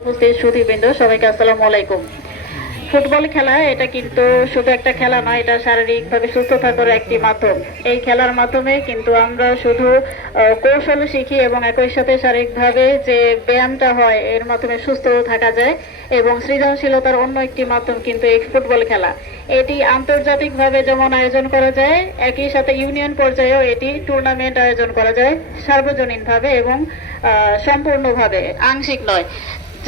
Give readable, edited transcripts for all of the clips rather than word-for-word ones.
উপস্থিত সুধীবৃন্দ, সবাইকে আসসালামু আলাইকুম। ফুটবল খেলা এটা কিন্তু শুধু একটা খেলা নয়, এটা শারীরিকভাবে সুস্থ থাকার একটি মাধ্যম। এই খেলার মাধ্যমে কিন্তু আমরা শুধু কৌশল শিখি এবং একই সাথে শারীরিকভাবে যে ব্যায়ামটা হয় এর মাধ্যমে সুস্থ থাকা যায় এবং সৃজনশীলতার অন্য একটি মাধ্যম কিন্তু এই ফুটবল খেলা। এটি আন্তর্জাতিকভাবে যেমন আয়োজন করা যায়, একই সাথে ইউনিয়ন পর্যায়েও এটি টুর্নামেন্ট আয়োজন করা যায় সার্বজনীনভাবে এবং সম্পূর্ণভাবে, আংশিক নয়।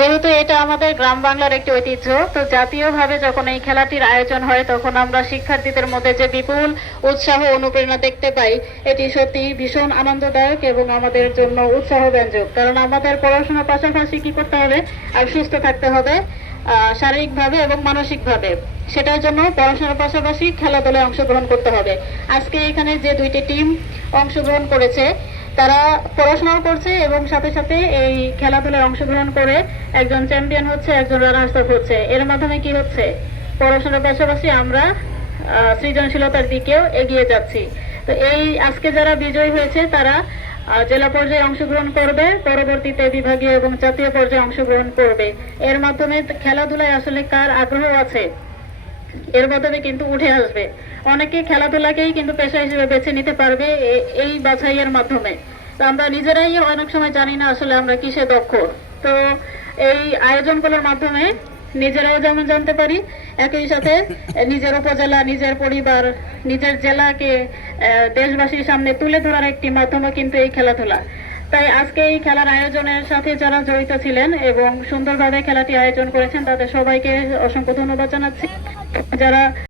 যেহেতু এটা আমাদের গ্রাম বাংলার একটি ঐতিহ্য, তো জাতীয়ভাবে যখন এই খেলাটির আয়োজন হয় তখন আমরা শিক্ষার্থীদের মধ্যে যে বিপুল উৎসাহ অনুপ্রেরণা দেখতে পাই, এটি সত্যি ভীষণ আনন্দদায়ক এবং আমাদের জন্য উৎসাহব্যঞ্জক। কারণ আমাদের পড়াশোনার পাশাপাশি কি করতে হবে, আর সুস্থ থাকতে হবে শারীরিকভাবে এবং মানসিকভাবে। সেটার জন্য পড়াশোনার পাশাপাশি খেলাধুলায় অংশগ্রহণ করতে হবে। আজকে এখানে যে দুইটি টিম অংশগ্রহণ করেছে, তারা পড়াশোনাও করছে এবং সাথে সাথে এই খেলাধুলায় অংশগ্রহণ করে একজন চ্যাম্পিয়ন হচ্ছে, একজন রানার্স আপ হচ্ছে। এর মাধ্যমে কি হচ্ছে, পড়াশোনার পাশাপাশি আমরা সৃজনশীলতার দিকেও এগিয়ে যাচ্ছি। তো এই আজকে যারা বিজয়ী হয়েছে তারা জেলা পর্যায়ে অংশগ্রহণ করবে, পরবর্তীতে বিভাগীয় এবং জাতীয় পর্যায়ে অংশগ্রহণ করবে। এর মাধ্যমে খেলাধুলায় আসলে কার আগ্রহ আছে এর মাধ্যমে কিন্তু উঠে আসবে। অনেকে খেলাধুলাকেই কিন্তু পেশা হিসেবে বেছে নিতে পারবে এই বাছাইয়ের মাধ্যমে। তো আমরা নিজেরাই অনেক সময় জানি না আসলে আমরা কিসে দক্ষ। তো এই আয়োজনগুলোর মাধ্যমে নিজেরাও যেমন জানতে পারি, একই সাথে নিজের উপজেলা, নিজের পরিবার, নিজের জেলাকে দেশবাসীর সামনে তুলে ধরার একটি মাধ্যমও কিন্তু এই খেলাধুলা। তাই আজকে এই খেলার আয়োজনের সাথে যারা জড়িত ছিলেন এবং সুন্দরভাবে খেলাটি আয়োজন করেছেন তাদের সবাইকে অসংখ্য ধন্যবাদ জানাচ্ছি। যারা